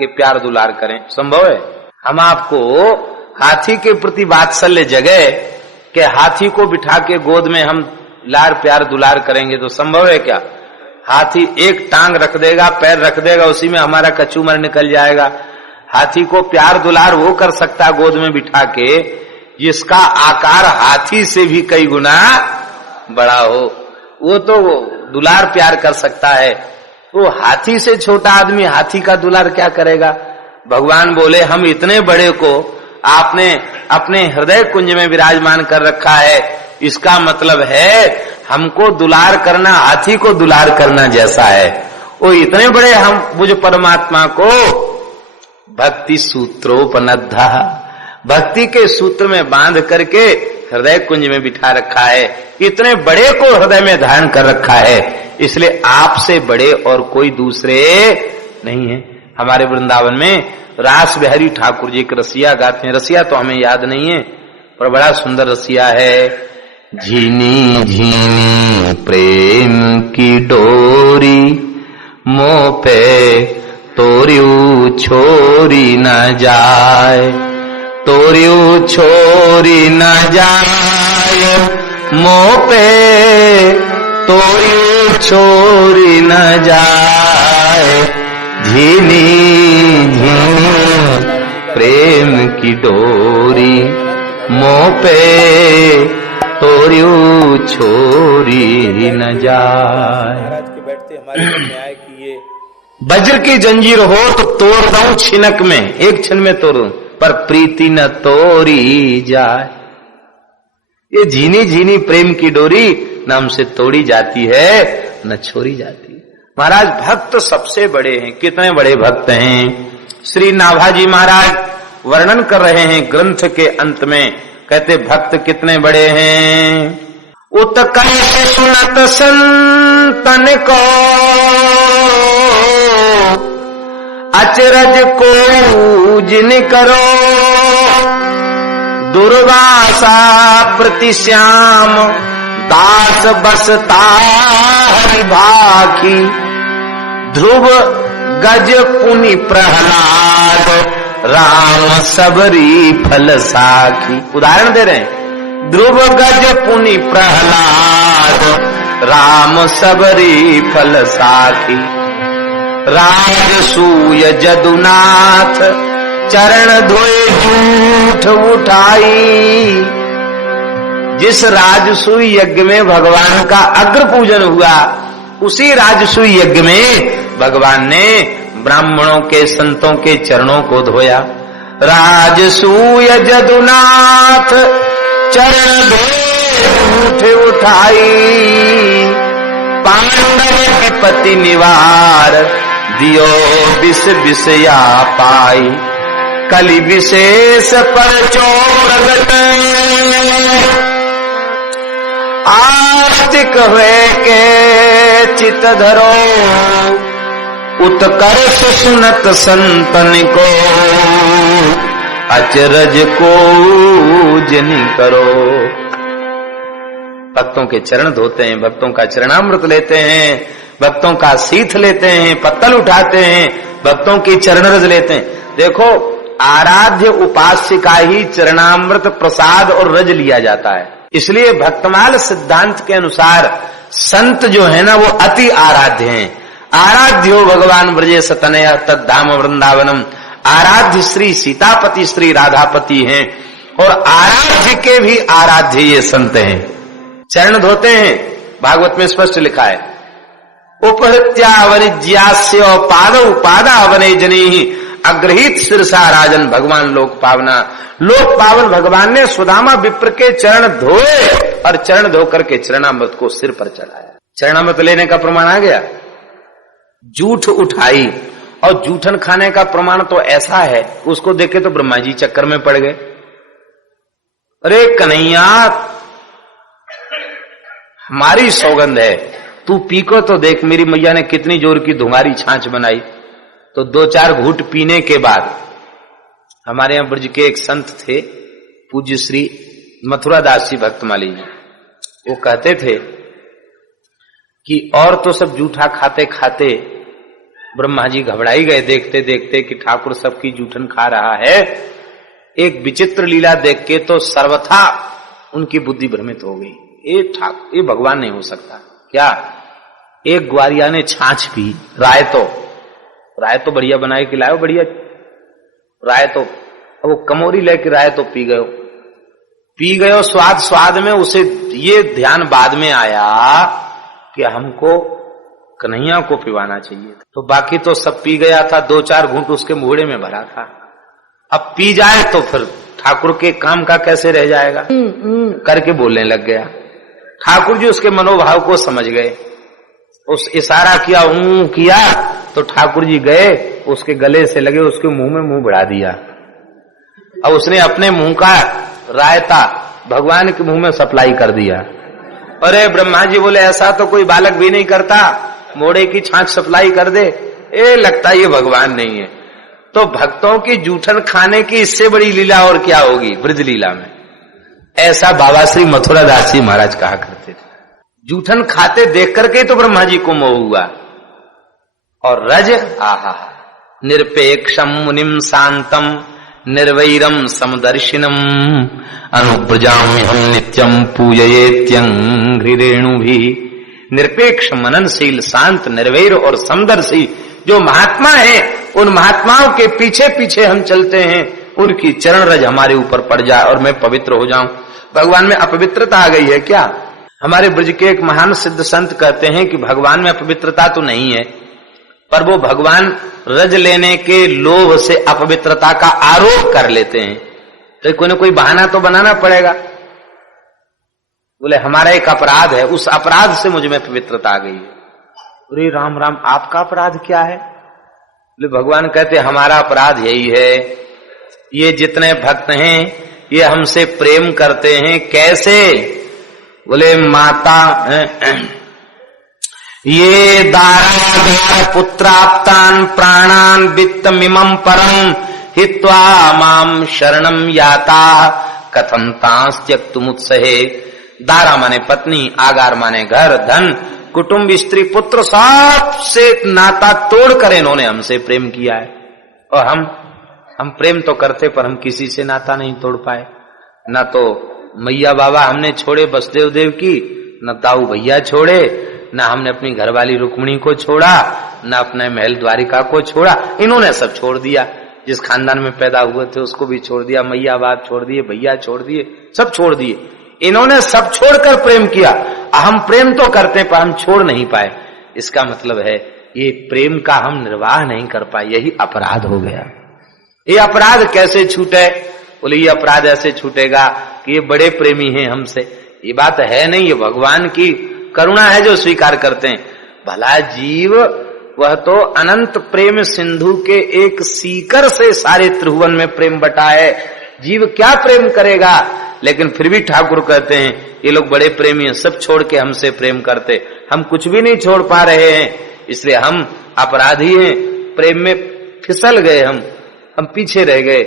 कि प्यार दुलार करें, संभव है? हम आपको हाथी के प्रति वात्सल्य जगह कि हाथी को बिठा के गोद में हम लार प्यार दुलार करेंगे तो संभव है क्या? हाथी एक टांग रख देगा, पैर रख देगा, उसी में हमारा कचूमर निकल जाएगा। हाथी को प्यार दुलार वो कर सकता है गोद में बिठा के जिसका आकार हाथी से भी कई गुना बड़ा हो, वो तो वो दुलार प्यार कर सकता है। वो हाथी से छोटा आदमी हाथी का दुलार क्या करेगा? भगवान बोले हम इतने बड़े को आपने अपने हृदय कुंज में विराजमान कर रखा है, इसका मतलब है हमको दुलार करना हाथी को दुलार करना जैसा है। वो इतने बड़े हम मुझ परमात्मा को भक्ति सूत्रोपनद्धा, भक्ति के सूत्र में बांध करके हृदय कुंज में बिठा रखा है, इतने बड़े को हृदय में धारण कर रखा है, इसलिए आपसे बड़े और कोई दूसरे नहीं है। हमारे वृंदावन में रास बिहारी ठाकुर जी की रसिया गाते हैं, रसिया तो हमें याद नहीं है पर बड़ा सुंदर रसिया है। झीनी झीनी प्रेम की डोरी मोह पे तोरियू छोरी न जाए, तोरियू छोरी न जाए, मोह पे तोरियू छोरी न जाए, झीनी झीनी प्रेम की डोरी मोह पे तोरियू छोरी न जाए। महाराज के बैठते हमारे मन में आए कि ये वज्र की जंजीर हो तो तोड़ दूं छिनक में, एक क्षण में तोड़ दूं, पर प्रीति न तोड़ी जाए। ये झीनी झीनी प्रेम की डोरी न हमसे तोड़ी जाती है न छोड़ी जाती। महाराज भक्त सबसे बड़े हैं, कितने बड़े भक्त हैं। श्री नाभाजी महाराज वर्णन कर रहे हैं ग्रंथ के अंत में, कहते भक्त कितने बड़े हैं। उत्कर्ष सुनत संतन को अचरज को जिन करो, दुर्वासा प्रति श्याम दास बसता हरि भाखी, ध्रुव गज पुनि प्रहलाद राम सबरी फल साखी। उदाहरण दे रहे हैं, ध्रुव गज पुनि प्रहलाद राम सबरी फल साखी, राजसूय जदुनाथ चरण धोए झूठ उठाई। जिस राजसूय यज्ञ में भगवान का अग्र पूजन हुआ, उसी राजसूय यज्ञ में भगवान ने ब्राह्मणों के संतों के चरणों को धोया। राजसूय जदुनाथ चरण धोए उठाई, पांडव विपत्ति निवार दियो विष विषया पाई, कलि विशेष पर चोर आस्तिक हुए के चित धरो, उत्कर्ष सुनत संतन को अचरज को जनी करो। भक्तों के चरण धोते हैं, भक्तों का चरणामृत लेते हैं, भक्तों का सीथ लेते हैं, पत्तल उठाते हैं, भक्तों की चरण रज लेते हैं। देखो आराध्य उपास्य का ही चरणामृत प्रसाद और रज लिया जाता है। इसलिए भक्तमाल सिद्धांत के अनुसार संत जो है ना वो अति आराध्य हैं। आराध्यो भगवान ब्रजे सतनय तद्धाम वृंदावनम, आराध्य श्री सीतापति श्री राधापति हैं और आराध्य के भी आराध्य ये संत हैं। चरण धोते हैं, भागवत में स्पष्ट लिखा है, उपहत्यावनिज्यास्य पादौ पादावने जनी अग्रहित सिरसा राजन भगवान लोक पावना। लोक पावन भगवान ने सुदामा विप्र के चरण धोए और चरण धोकर के चरणामृत को सिर पर चढ़ाया। चरणामृत लेने का प्रमाण आ गया। जूठ उठाई, और जूठन खाने का प्रमाण तो ऐसा है, उसको देखे तो ब्रह्मा जी चक्कर में पड़ गए। अरे कन्हैया हमारी सौगंध है, तू पी को तो देख, मेरी मैया ने कितनी जोर की धुंगारी छाछ बनाई। तो 2-4 घूंट पीने के बाद हमारे यहां ब्रज के एक संत थे, पूज्य श्री मथुरा दास जी भक्तमाली जी, वो कहते थे कि और तो सब जूठा खाते खाते ब्रह्मा जी घबराई गए देखते देखते कि ठाकुर सबकी जूठन खा रहा है। एक विचित्र लीला देख के तो सर्वथा उनकी बुद्धि भ्रमित हो गई। ये भगवान नहीं हो सकता। क्या? एक ग्वारिया ने छाछ पी, राय तो बढ़िया बनाए के लाओ, बढ़िया राय तो, अब वो कमोरी लेके राय तो पी गयो स्वाद में उसे ये ध्यान बाद में आया कि हमको कन्हैया को पिवाना चाहिए। तो बाकी तो सब पी गया था, 2-4 घूंट उसके मुहड़े में भरा था। अब पी जाए तो फिर ठाकुर के काम का कैसे रह जाएगा, करके बोलने लग गया। ठाकुर जी उसके मनोभाव को समझ गए, उस इशारा किया, किया तो ठाकुर जी गए, उसके गले से लगे, उसके मुंह में मुंह बढ़ा दिया। अब उसने अपने मुंह का रायता भगवान के मुंह में सप्लाई कर दिया। अरे ब्रह्मा जी बोले ऐसा तो कोई बालक भी नहीं करता, मोड़े की छाछ सप्लाई कर दे, लगता ये भगवान नहीं है। तो भक्तों की जूठन खाने की इससे बड़ी लीला और क्या होगी ब्रज लीला में। ऐसा बाबा श्री मथुरा दास जी महाराज कहा करते थे। जूठन खाते देख करके तो ब्रह्मा जी को मोह हुआ। और रज आहा निरपेक्षम मुनिम शांतम निर्वैरम समदर्शिनम अनुब्रजामि हम नित्यम पूजयेत्यंघ्रिरेणु भी। निरपेक्ष, मननशील, शांत, निर्वैर और समदर्शी जो महात्मा है, उन महात्माओं के पीछे पीछे हम चलते हैं, उनकी चरण रज हमारे ऊपर पड़ जाए और मैं पवित्र हो जाऊं। भगवान में अपवित्रता आ गई है क्या? हमारे ब्रज के एक महान सिद्ध संत कहते हैं कि भगवान में अपवित्रता तो नहीं है, पर वो भगवान रज लेने के लोभ से अपवित्रता का आरोप कर लेते हैं। तो कोई ना कोई बहाना तो बनाना पड़ेगा। बोले हमारा एक अपराध है, उस अपराध से मुझ में पवित्रता आ गई है। अरे राम राम, आपका अपराध क्या है? बोले भगवान कहते हमारा अपराध यही है, ये जितने भक्त हैं ये हमसे प्रेम करते हैं। कैसे? बोले माता ये दारा पुत्राप्तान प्राणान वित्तमिमं परम हित्वा माम शरणम याता कथम तांस त्यक्तुमुत्सहे। दारा माने पत्नी, आगार माने घर, धन, कुटुंब, स्त्री, पुत्र, सब से नाता तोड़कर इन्होंने हमसे प्रेम किया है। और हम प्रेम तो करते पर हम किसी से नाता नहीं तोड़ पाए। ना तो मैया बाबा हमने छोड़े बसदेव देव की, न ताऊ भैया छोड़े, ना हमने अपनी घरवाली रुक्मिणी को छोड़ा, ना अपने महल द्वारिका को छोड़ा। इन्होंने सब छोड़ दिया। जिस खानदान में पैदा हुए थे उसको भी छोड़ दिया, मैया बाप छोड़ दिए, भैया छोड़ दिए, सब छोड़ दिए। इन्होंने सब छोड़कर प्रेम किया। हम प्रेम तो करते पर हम छोड़ नहीं पाए। इसका मतलब है ये प्रेम का हम निर्वाह नहीं कर पाए, यही अपराध हो गया। ये अपराध कैसे छूटे? बोले ये अपराध ऐसे छूटेगा कि ये बड़े प्रेमी हैं हमसे। ये बात है नहीं, ये भगवान की करुणा है जो स्वीकार करते हैं। भला जीव वह तो अनंत प्रेम सिंधु के एक सीकर से सारे त्रिभुवन में प्रेम बटा है। जीव क्या प्रेम करेगा? लेकिन फिर भी ठाकुर कहते हैं ये लोग बड़े प्रेमी हैं, सब छोड़ के हमसे प्रेम करते, हम कुछ भी नहीं छोड़ पा रहे हैं, इसलिए हम अपराधी हैं, प्रेम में फिसल गए, हम पीछे रह गए।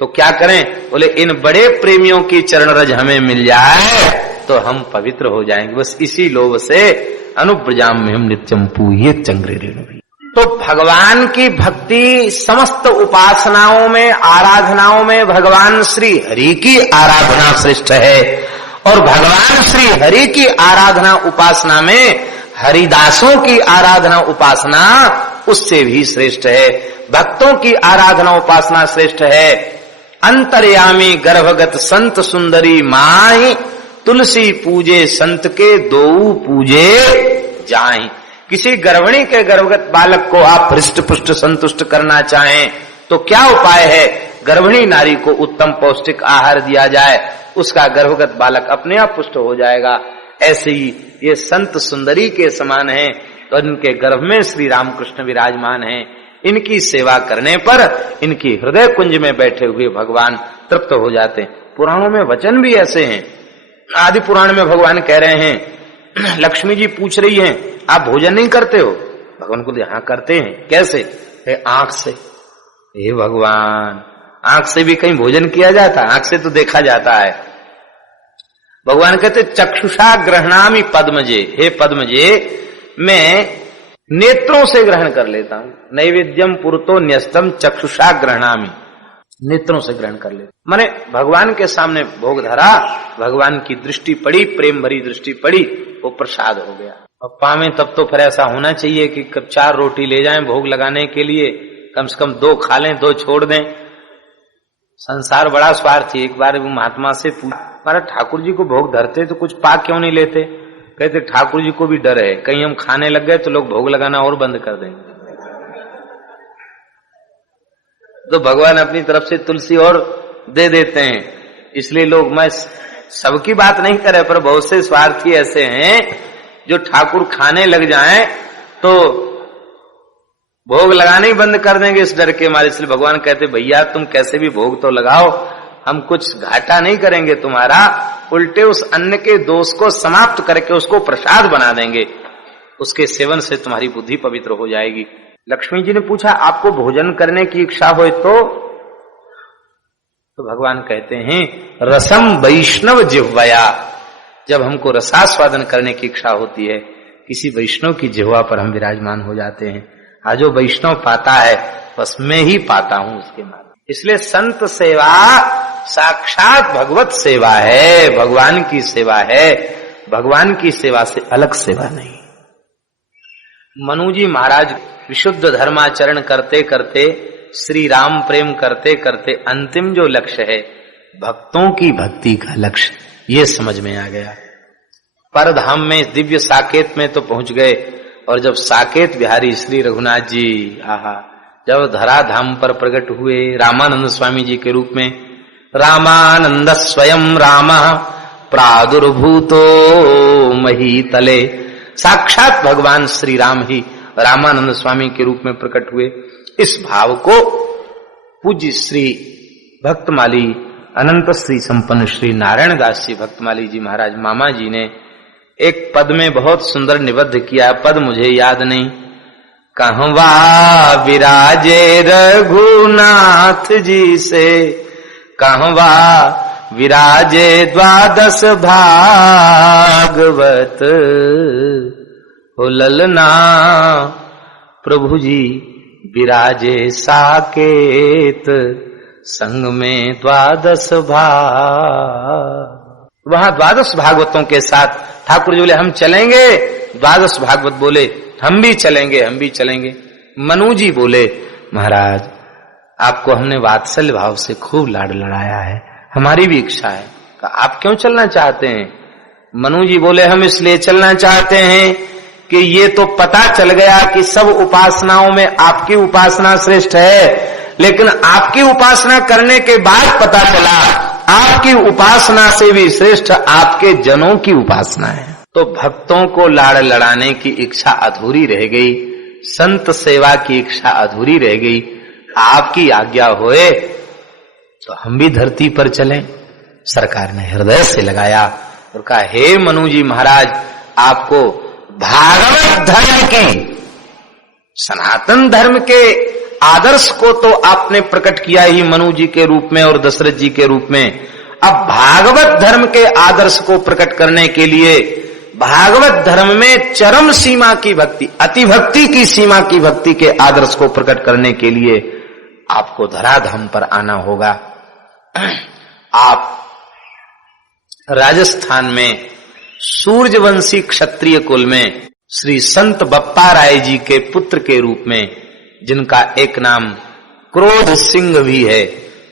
तो क्या करें? बोले इन बड़े प्रेमियों की चरण रज हमें मिल जाए तो हम पवित्र हो जाएंगे। बस इसी लोभ से अनुब्रजाम में हम नित्यम पूये चंग्रे रेणु। तो भगवान की भक्ति समस्त उपासनाओं में, आराधनाओं में भगवान श्री हरि की आराधना श्रेष्ठ है। और भगवान श्री हरि की आराधना उपासना में हरिदासों की आराधना उपासना उससे भी श्रेष्ठ है। भक्तों की आराधना उपासना श्रेष्ठ है। अंतर्यामी गर्भगत संत सुंदरी माई, तुलसी पूजे संत के दो पूजे जाएं। किसी गर्भिणी के गर्भगत बालक को आप हृष्ट पुष्ट संतुष्ट करना चाहें तो क्या उपाय है? गर्भिणी नारी को उत्तम पौष्टिक आहार दिया जाए, उसका गर्भगत बालक अपने आप पुष्ट हो जाएगा। ऐसे ही ये संत सुंदरी के समान है, तो इनके गर्भ में श्री रामकृष्ण विराजमान हैं। इनकी सेवा करने पर इनकी हृदय कुंज में बैठे हुए भगवान तृप्त हो जाते हैं। पुराणों में वचन भी ऐसे हैं। आदि पुराण में भगवान कह रहे हैं, लक्ष्मी जी पूछ रही हैं आप भोजन नहीं करते हो? भगवान को हाँ करते हैं। कैसे? आंख से। हे भगवान, आंख से भी कहीं भोजन किया जाता? आंख से तो देखा जाता है। भगवान कहते चक्षुषा ग्रहणामि पद्मजे। हे पद्मजे, मैं नेत्रों से ग्रहण कर लेता हूं। नैवेद्यम पुरतो न्यस्तम चक्षुषा ग्रहणामि, नेत्रों से ग्रहण कर लेता। माने भगवान के सामने भोग धरा, भगवान की दृष्टि पड़ी, प्रेम भरी दृष्टि पड़ी, वो प्रसाद हो गया। और पावे तब तो फिर ऐसा होना चाहिए कि कब 4 रोटी ले जाएं भोग लगाने के लिए, कम से कम 2 खा लें, 2 छोड़ दें। संसार बड़ा स्वार्थी। एक बार वो महात्मा से पूछा, महाराज ठाकुर जी को भोग धरते तो कुछ पा क्यों नहीं लेते? कहते ठाकुर जी को भी डर है, कहीं हम खाने लग गए तो लोग भोग लगाना और बंद कर देंगे। तो भगवान अपनी तरफ से तुलसी और दे देते हैं। इसलिए लोग, मैं सबकी बात नहीं करे, पर बहुत से स्वार्थी ऐसे हैं जो ठाकुर खाने लग जाएं तो भोग लगाने ही बंद कर देंगे इस डर के मारे। इसलिए भगवान कहते भैया तुम कैसे भी भोग तो लगाओ, हम कुछ घाटा नहीं करेंगे तुम्हारा, उल्टे उस अन्न के दोष को समाप्त करके उसको प्रसाद बना देंगे। उसके सेवन से तुम्हारी बुद्धि पवित्र हो जाएगी। लक्ष्मी जी ने पूछा आपको भोजन करने की इच्छा हो तो भगवान कहते हैं रसम वैष्णव जिह्वया, जब हमको रसास्वादन करने की इच्छा होती है किसी वैष्णव की जिह्वा पर हम विराजमान हो जाते हैं। आज जो वैष्णव पाता है बस मैं ही पाता हूं उसके माध्यम। इसलिए संत सेवा साक्षात भगवत सेवा है, भगवान की सेवा है, भगवान की सेवा से अलग सेवा नहीं। मनु जी महाराज विशुद्ध धर्माचरण करते करते, श्री राम प्रेम करते करते अंतिम जो लक्ष्य है भक्तों की भक्ति का लक्ष्य, ये समझ में आ गया। परधाम में दिव्य साकेत में तो पहुंच गए, और जब साकेत बिहारी श्री रघुनाथ जी आहा जब धराधाम पर प्रकट हुए रामानंद स्वामी जी के रूप में, रामानंद स्वयं रामः प्रादुर्भूतो महीतले, साक्षात भगवान श्री राम ही रामानंद स्वामी के रूप में प्रकट हुए। इस भाव को पूज्य श्री भक्तमाली अनंत श्री संपन्न श्री नारायण दास जी भक्तमाली जी महाराज मामा जी ने एक पद में बहुत सुंदर निबद्ध किया। पद मुझे याद नहीं, कहवा विराजे रघुनाथ जी से, कहवा विराजे 12 भागवत, हो ललना प्रभु जी विराजे साकेत, संग में 12 भाग। वहां 12 भागवतों के साथ ठाकुर जी बोले हम चलेंगे, 12 भागवत बोले हम भी चलेंगे, हम भी चलेंगे। मनु जी बोले महाराज आपको हमने वात्सल्य भाव से खूब लाड लड़ाया है, हमारी भी इच्छा है, आप क्यों चलना चाहते हैं? मनु जी बोले हम इसलिए चलना चाहते हैं कि ये तो पता चल गया कि सब उपासनाओं में आपकी उपासना श्रेष्ठ है, लेकिन आपकी उपासना करने के बाद पता चला आपकी उपासना से भी श्रेष्ठ आपके जनों की उपासना है। तो भक्तों को लाड़ लड़ाने की इच्छा अधूरी रह गई, संत सेवा की इच्छा अधूरी रह गई। आपकी आज्ञा होए तो हम भी धरती पर चलें। सरकार ने हृदय से लगाया और कहा हे मनु जी महाराज आपको भागवत धर्म के, सनातन धर्म के आदर्श को तो आपने प्रकट किया ही मनु जी के रूप में और दशरथ जी के रूप में। अब भागवत धर्म के आदर्श को प्रकट करने के लिए, भागवत धर्म में चरम सीमा की भक्ति, अति भक्ति की सीमा की भक्ति के आदर्श को प्रकट करने के लिए आपको धराधाम पर आना होगा। आप राजस्थान में सूर्यवंशी क्षत्रिय कुल में श्री संत बप्पा राय जी के पुत्र के रूप में, जिनका एक नाम क्रोध सिंह भी है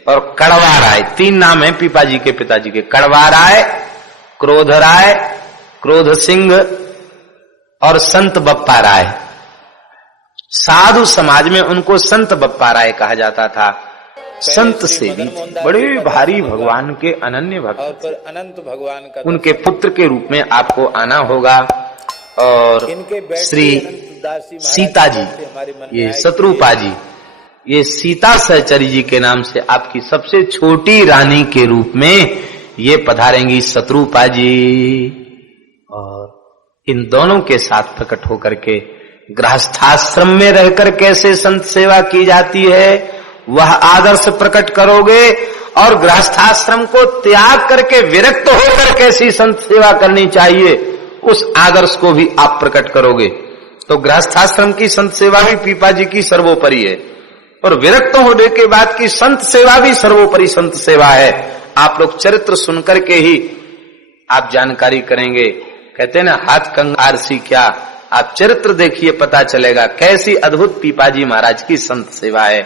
और कड़वा राय, 3 नाम है पिताजी के पिताजी के, कड़वा राय, क्रोध सिंह और संत बप्पा राय। साधु समाज में उनको संत बप्पा राय कहा जाता था। संत सेवी बड़े भारी भगवान के अनन्य भक्त, अनंत भगवान का उनके पुत्र के रूप में आपको आना होगा। और श्री सीता जी, ये शत्रुपा जी, ये सीता सहचरी जी के नाम से आपकी सबसे छोटी रानी के रूप में ये पधारेंगी शत्रुपा जी। और इन दोनों के साथ प्रकट होकर के गृहस्थाश्रम में रहकर कैसे संत सेवा की जाती है वह आदर्श प्रकट करोगे, और गृहस्थाश्रम को त्याग करके विरक्त होकर कैसी संत सेवा करनी चाहिए उस आदर्श को भी आप प्रकट करोगे। तो गृहस्थाश्रम की संत सेवा भी पीपा जी की सर्वोपरि है, और विरक्त होने के बाद की संत सेवा भी सर्वोपरि संत सेवा है। आप लोग चरित्र सुनकर के ही आप जानकारी करेंगे। कहते हैं ना, हाथ कंगार सी क्या, आप चरित्र देखिए पता चलेगा कैसी अद्भुत पीपाजी महाराज की संत सेवा है।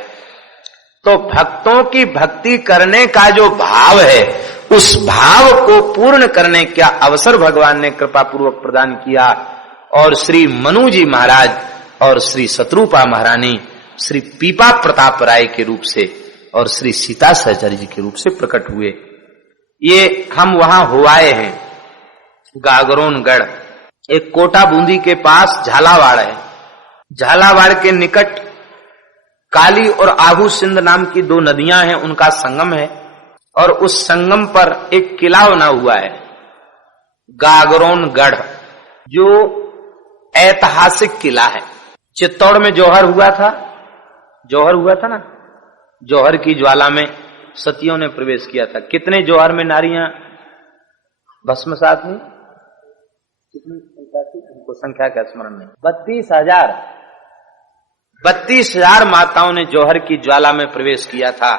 तो भक्तों की भक्ति करने का जो भाव है, उस भाव को पूर्ण करने का अवसर भगवान ने कृपा पूर्वक प्रदान किया, और श्री मनु जी महाराज और श्री शत्रुपा महारानी श्री पीपा प्रताप राय के रूप से और श्री सीता सहचर्य जी के रूप से प्रकट हुए। ये हम वहां हो आए हैं, गागरोनगढ़, एक कोटा बूंदी के पास झालावाड़ है। झालावाड़ के निकट काली और आहू सिंध नाम की दो नदियां हैं, उनका संगम है, और उस संगम पर एक किला बना हुआ है गागरोनगढ़, जो ऐतिहासिक किला है। चित्तौड़ में जौहर हुआ था, जौहर हुआ था ना, जौहर की ज्वाला में सतियों ने प्रवेश किया था। कितने जौहर में नारियां भस्मसात हुई, कितनी उनको संख्या का स्मरण नहीं, 32,000 माताओं ने जौहर की ज्वाला में प्रवेश किया था।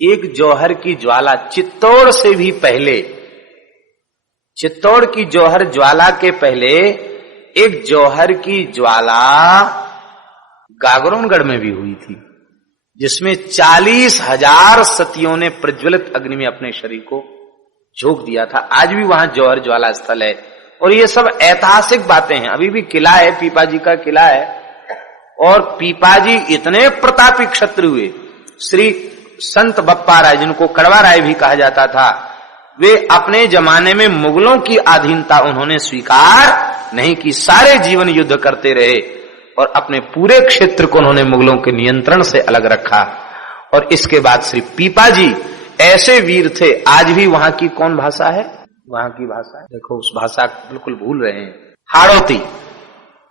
एक जौहर की ज्वाला चित्तौड़ से भी पहले, चित्तौड़ की जौहर ज्वाला के पहले एक जौहर की ज्वाला गागरोनगढ़ में भी हुई थी, जिसमें 40,000 सतियों ने प्रज्वलित अग्नि में अपने शरीर को झोंक दिया था। आज भी वहां जौहर ज्वाला स्थल है, और ये सब ऐतिहासिक बातें हैं। अभी भी किला है, पीपाजी का किला है, और पीपाजी इतने प्रतापी क्षत्रिय हुए। श्री संत बप्पा राय, जिनको कड़वा राय भी कहा जाता था, वे अपने जमाने में मुगलों की अधीनता उन्होंने स्वीकार नहीं की, सारे जीवन युद्ध करते रहे, और अपने पूरे क्षेत्र को उन्होंने मुगलों के नियंत्रण से अलग रखा। और इसके बाद श्री पीपाजी ऐसे वीर थे। आज भी वहां की कौन भाषा है, वहां की भाषा है, देखो उस भाषा बिल्कुल भूल रहे हैं, हाड़ौती।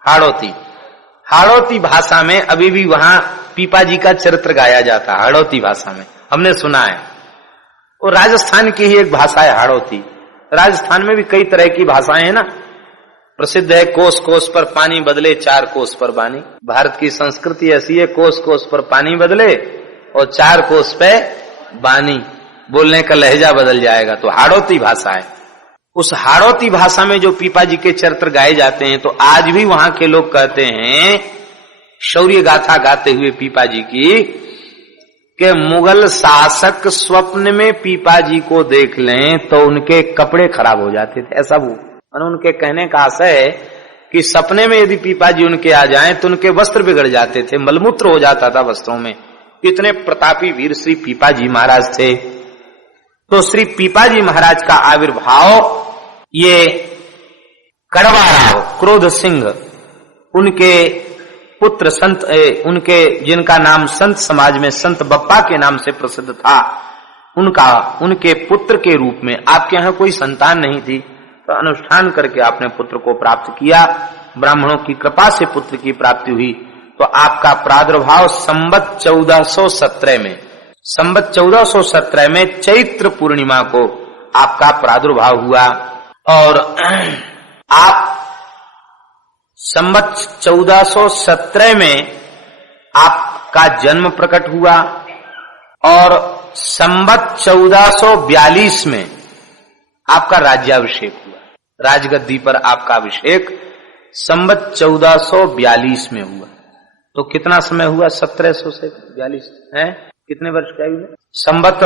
हाड़ौती, हाड़ौती भाषा में अभी भी वहां पीपाजी का चरित्र गाया जाता है, हाड़ौती भाषा में, हमने सुना है। और राजस्थान की ही एक भाषा है हाड़ौती। राजस्थान में भी कई तरह की भाषाएं हैं ना, प्रसिद्ध है कोस कोस पर पानी बदले, 4 कोस पर बानी। भारत की संस्कृति ऐसी है, कोस कोस पर पानी बदले और 4 कोस पे बानी, बोलने का लहजा बदल जाएगा। तो हाड़ौती भाषा है। उस हाड़ौती भाषा में जो पीपाजी के चरित्र गाए जाते हैं, तो आज भी वहां के लोग कहते हैं, शौर्य गाथा गाते हुए पीपाजी की, कि मुगल शासक स्वप्न में पीपाजी को देख लें तो उनके कपड़े खराब हो जाते थे। ऐसा वो उनके कहने का आशय है कि सपने में यदि पीपाजी उनके आ जाएं तो उनके वस्त्र बिगड़ जाते थे, मलमूत्र हो जाता था वस्त्रों में। इतने प्रतापी वीर श्री पीपाजी महाराज थे। तो श्री पीपाजी महाराज का आविर्भाव ये कड़वा राव क्रोध सिंह, उनके पुत्र संत, उनके जिनका नाम संत समाज में संत बप्पा के नाम से प्रसिद्ध था, उनके पुत्र के रूप में, आपके यहाँ कोई संतान नहीं थी तो अनुष्ठान करके आपने पुत्र को प्राप्त किया, ब्राह्मणों की कृपा से पुत्र की प्राप्ति हुई। तो आपका प्रादुर्भाव संवत 1417 में, संवत 1417 में चैत्र पूर्णिमा को आपका प्रादुर्भाव हुआ, और आप संवत 1417 में आपका जन्म प्रकट हुआ, और संवत 1442 में आपका राज्याभिषेक हुआ। राजगद्दी पर आपका अभिषेक संवत 1442 में हुआ। तो कितना समय हुआ, 1700 से 42 है, कितने वर्ष की आयु में? संवत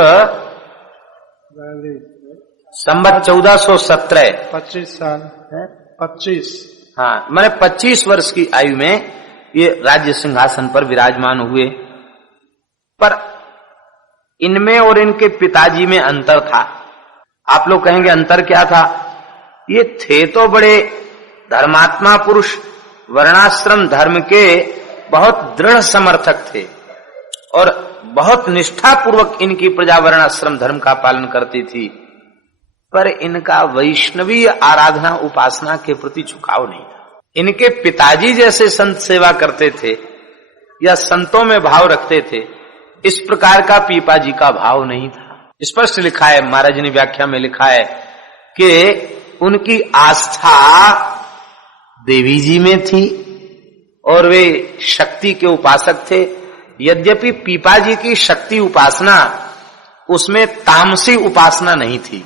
1417, 25 साल है, 25, हाँ, मैंने 25 वर्ष की आयु में ये राज्य सिंहासन पर विराजमान हुए। पर इनमें और इनके पिताजी में अंतर था। आप लोग कहेंगे अंतर क्या था? ये थे तो बड़े धर्मात्मा पुरुष, वर्णाश्रम धर्म के बहुत दृढ़ समर्थक थे, और बहुत निष्ठापूर्वक इनकी प्रजा वर्णाश्रम धर्म का पालन करती थी, पर इनका वैष्णवीय आराधना उपासना के प्रति झुकाव नहीं था। इनके पिताजी जैसे संत सेवा करते थे या संतों में भाव रखते थे, इस प्रकार का पीपाजी का भाव नहीं था। स्पष्ट लिखा है, महाराज ने व्याख्या में लिखा है कि उनकी आस्था देवी जी में थी और वे शक्ति के उपासक थे। यद्यपि पीपा जी की शक्ति उपासना, उसमें तामसी उपासना नहीं थी,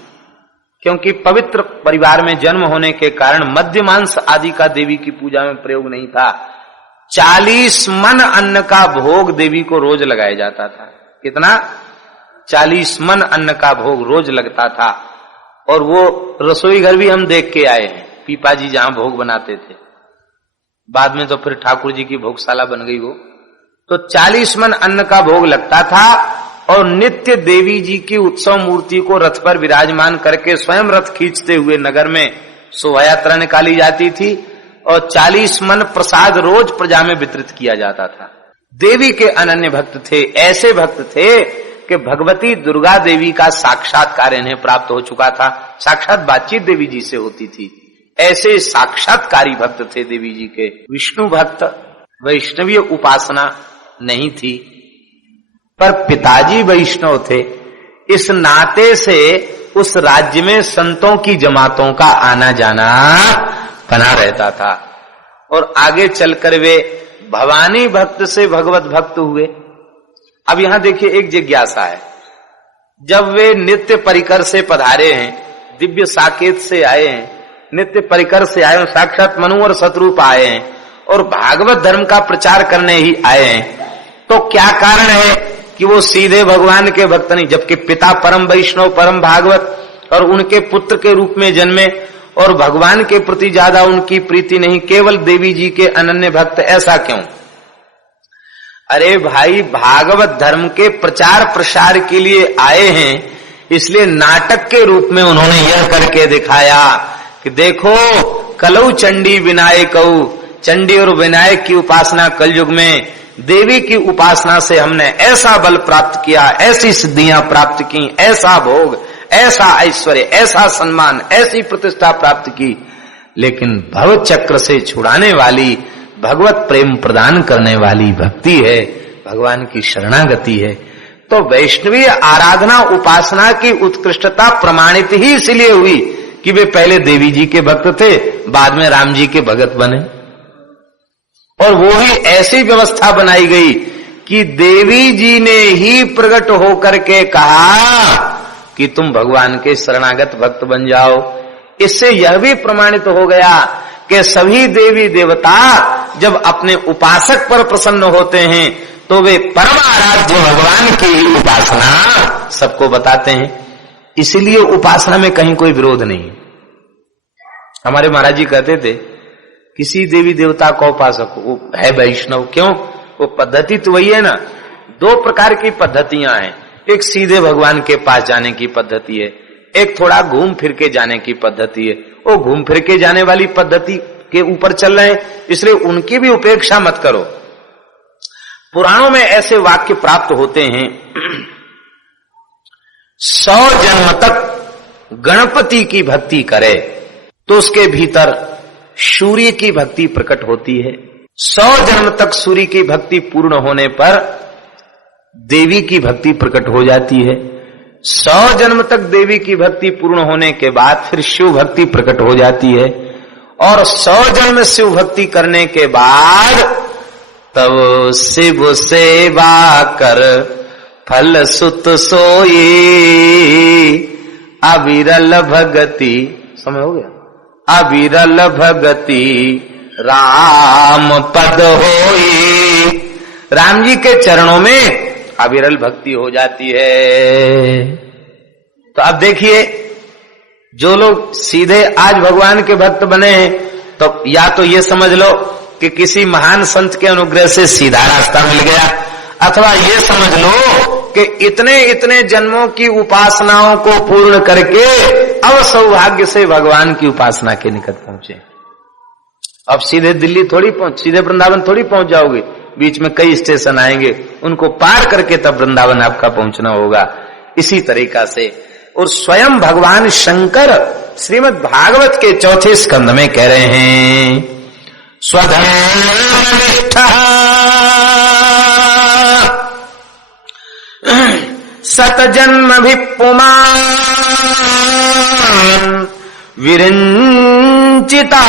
क्योंकि पवित्र परिवार में जन्म होने के कारण मद्य मांस आदि का देवी की पूजा में प्रयोग नहीं था। 40 मन अन्न का भोग देवी को रोज लगाया जाता था। कितना? 40 मन अन्न का भोग रोज लगता था। और वो रसोई घर भी हम देख के आए हैं, पीपा जी जहां भोग बनाते थे। बाद में तो फिर ठाकुर जी की भोगशाला बन गई वो। तो 40 मन अन्न का भोग लगता था और नित्य देवी जी की उत्सव मूर्ति को रथ पर विराजमान करके स्वयं रथ खींचते हुए नगर में शोभा यात्रा निकाली जाती थी और 40 मन प्रसाद रोज प्रजा में वितरित किया जाता था। देवी के अनन्य भक्त थे, ऐसे भक्त थे कि भगवती दुर्गा देवी का साक्षात्कार इन्हें प्राप्त हो चुका था। साक्षात बातचीत देवी जी से होती थी। ऐसे साक्षात्कारी भक्त थे देवी जी के। विष्णु भक्त, वैष्णवीय उपासना नहीं थी, पर पिताजी वैष्णव थे। इस नाते से उस राज्य में संतों की जमातों का आना जाना बना रहता था। और आगे चलकर वे भवानी भक्त से भगवत भक्त हुए। अब यहां देखिए एक जिज्ञासा है। जब वे नित्य परिकर से पधारे हैं, दिव्य साकेत से आए हैं, नित्य परिकर से आए, साक्षात मनु और सतरूप आए हैं और भागवत धर्म का प्रचार करने ही आए हैं, तो क्या कारण है कि वो सीधे भगवान के भक्त नहीं, जबकि पिता परम वैष्णव परम भागवत और उनके पुत्र के रूप में जन्मे और भगवान के प्रति ज्यादा उनकी प्रीति नहीं, केवल देवी जी के अनन्य भक्त, ऐसा क्यों? अरे भाई, भागवत धर्म के प्रचार प्रसार के लिए आए हैं, इसलिए नाटक के रूप में उन्होंने यह करके दिखाया कि देखो कलौ चंडी विनायकौ, चंडी और विनायक की उपासना कलयुग में, देवी की उपासना से हमने ऐसा बल प्राप्त किया, ऐसी सिद्धियां प्राप्त की, ऐसा भोग, ऐसा ऐश्वर्य, ऐसा सम्मान, ऐसी प्रतिष्ठा प्राप्त की। लेकिन भव चक्र से छुड़ाने वाली, भगवत प्रेम प्रदान करने वाली भक्ति है, भगवान की शरणागति है। तो वैष्णवीय आराधना उपासना की उत्कृष्टता प्रमाणित ही इसलिए हुई कि वे पहले देवी जी के भक्त थे, बाद में राम जी के भगत बने। और वो ही ऐसी व्यवस्था बनाई गई कि देवी जी ने ही प्रकट होकर के कहा कि तुम भगवान के शरणागत भक्त बन जाओ। इससे यह भी प्रमाणित हो गया कि सभी देवी देवता जब अपने उपासक पर प्रसन्न होते हैं तो वे परम आराध्य भगवान की उपासना सबको बताते हैं। इसलिए उपासना में कहीं कोई विरोध नहीं। हमारे महाराज जी कहते थे किसी देवी देवता का उपासक वो है वैष्णव, क्यों? वो पद्धति तो वही है ना। 2 प्रकार की पद्धतियां हैं, एक सीधे भगवान के पास जाने की पद्धति है, एक थोड़ा घूम फिर के जाने की पद्धति है। वो घूम फिर के जाने वाली पद्धति के ऊपर चल रहे हैं, इसलिए उनकी भी उपेक्षा मत करो। पुराणों में ऐसे वाक्य प्राप्त होते हैं, 100 जन्म तक गणपति की भक्ति करे तो उसके भीतर सूर्य की भक्ति प्रकट होती है। 100 जन्म तक सूर्य की भक्ति पूर्ण होने पर देवी की भक्ति प्रकट हो जाती है। 100 जन्म तक देवी की भक्ति पूर्ण होने के बाद फिर शिव भक्ति प्रकट हो जाती है। और 100 जन्म शिव भक्ति करने के बाद तब शिव सेवा कर फल सुत सोई, अविरल भगति, समय हो गया, अविरल भगति राम पद होई। राम जी के चरणों में अविरल भक्ति हो जाती है। तो अब देखिए, जो लोग सीधे आज भगवान के भक्त बने हैं, तो या तो ये समझ लो कि किसी महान संत के अनुग्रह से सीधा रास्ता मिल गया, अथवा ये समझ लो कि इतने इतने जन्मों की उपासनाओं को पूर्ण करके अब सौभाग्य से भगवान की उपासना के निकट पहुंचे। अब सीधे दिल्ली थोड़ी सीधे वृंदावन थोड़ी पहुंच जाओगे, बीच में कई स्टेशन आएंगे, उनको पार करके तब वृंदावन आपका पहुंचना होगा। इसी तरीका से और स्वयं भगवान शंकर श्रीमद् भागवत के 4थे स्कंद में कह रहे हैं, स्वधर्मनिष्ठः सतजन्मभिः पुमान् विरञ्चिता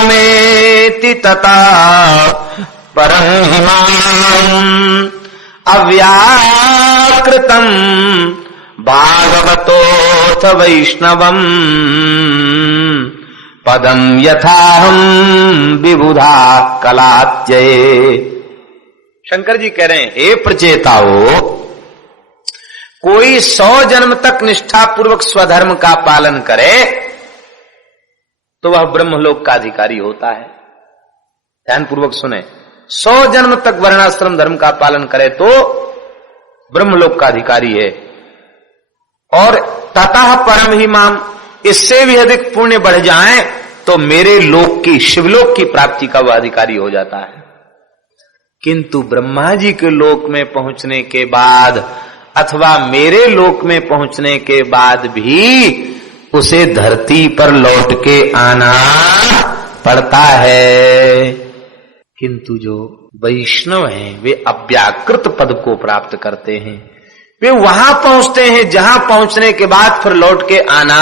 ब्रह्ममेति तथा परम अव्याकृतम भागवतोऽथ वैष्णवम् पदम यथाहम विबुधा कलात्यये। शंकर जी कह रहे हैं, हे प्रचेताओ, कोई 100 जन्म तक निष्ठा पूर्वक स्वधर्म का पालन करे तो वह ब्रह्मलोक का अधिकारी होता है। ध्यान पूर्वक सुने, 100 जन्म तक वर्णाश्रम धर्म का पालन करे तो ब्रह्मलोक का अधिकारी है। और ततः परम ही माम, इससे भी अधिक पुण्य बढ़ जाए तो मेरे लोक की, शिवलोक की प्राप्ति का वह अधिकारी हो जाता है। किंतु ब्रह्मा जी के लोक में पहुंचने के बाद अथवा मेरे लोक में पहुंचने के बाद भी उसे धरती पर लौट के आना पड़ता है। किंतु जो वैष्णव हैं वे अव्याकृत पद को प्राप्त करते हैं। वे वहां पहुंचते हैं जहां पहुंचने के बाद फिर लौट के आना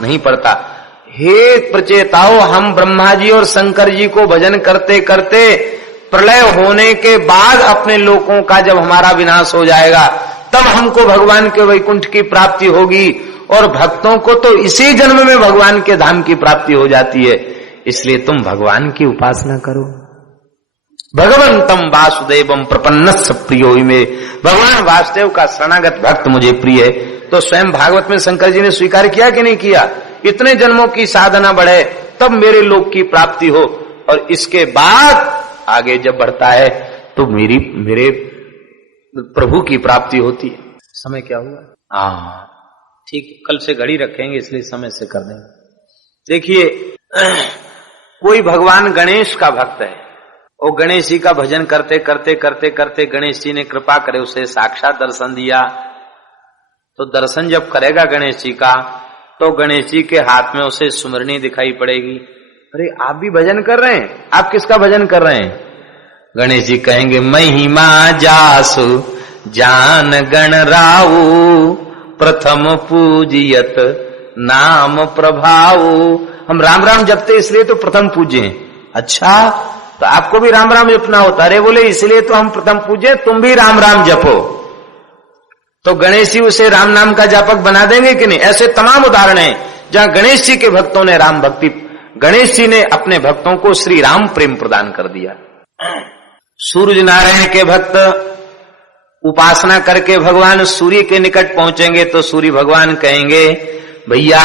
नहीं पड़ता। हे प्रचेताओ, हम ब्रह्मा जी और शंकर जी को भजन करते करते प्रलय होने के बाद अपने लोकों का जब हमारा विनाश हो जाएगा तब हमको भगवान के वैकुंठ की प्राप्ति होगी, और भक्तों को तो इसी जन्म में भगवान के धाम की प्राप्ति हो जाती है। इसलिए तुम भगवान की उपासना करो। भगवंतम वासुदेवम प्रपन्नस्य प्रियो में, भगवान वासुदेव का शरणागत भक्त मुझे प्रिय है। तो स्वयं भागवत में शंकर जी ने स्वीकार किया कि नहीं किया? इतने जन्मों की साधना बढ़े तब मेरे लोक की प्राप्ति हो, और इसके बाद आगे जब बढ़ता है तो मेरे प्रभु की प्राप्ति होती है। समय क्या हुआ? हाँ ठीक, कल से घड़ी रखेंगे इसलिए समय से कर देंगे। देखिए, कोई भगवान गणेश का भक्त है, वो गणेश जी का भजन करते करते करते करते गणेश जी ने कृपा करे उसे साक्षात दर्शन दिया। तो दर्शन जब करेगा गणेश जी का तो गणेश जी के हाथ में उसे सुमरनी दिखाई पड़ेगी। अरे आप भी भजन कर रहे हैं, आप किसका भजन कर रहे हैं? गणेश जी कहेंगे, महिमा जासु जान गण राऊ प्रथम पूजियत नाम प्रभाऊ। हम राम राम जपते इसलिए तो प्रथम पूज्य हैं। अच्छा, तो आपको भी राम राम जपना होता? अरे बोले इसलिए तो हम प्रथम पूज्य, तुम भी राम राम जपो। तो गणेश जी उसे राम नाम का जापक बना देंगे कि नहीं? ऐसे तमाम उदाहरण हैं जहां गणेश जी के भक्तों ने राम भक्ति, गणेश जी ने अपने भक्तों को श्री राम प्रेम प्रदान कर दिया। सूर्य नारायण के भक्त उपासना करके भगवान सूर्य के निकट पहुंचेंगे तो सूर्य भगवान कहेंगे, भैया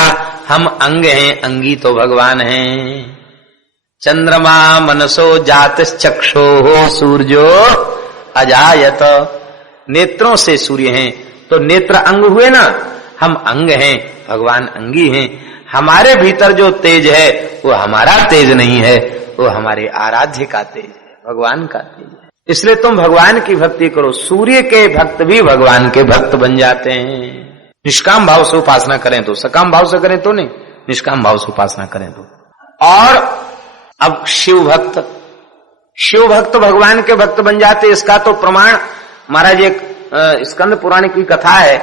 हम अंग हैं, अंगी तो भगवान हैं। चंद्रमा मनसो जातश् चक्षो हो सूर्यो अजायत, नेत्रों से सूर्य हैं तो नेत्र अंग हुए ना, हम अंग हैं, भगवान अंगी हैं। हमारे भीतर जो तेज है वो हमारा तेज नहीं है, वो हमारे आराध्य का तेज है, भगवान का तेज है। इसलिए तुम भगवान की भक्ति करो। सूर्य के भक्त भी भगवान के भक्त बन जाते हैं। निष्काम भाव से उपासना करें तो, सकाम भाव से करें तो नहीं, निष्काम भाव से उपासना करें तो। और अब शिव भक्त भगवान के भक्त बन जाते, इसका तो प्रमाण महाराज एक स्कंद पुराण की कथा है।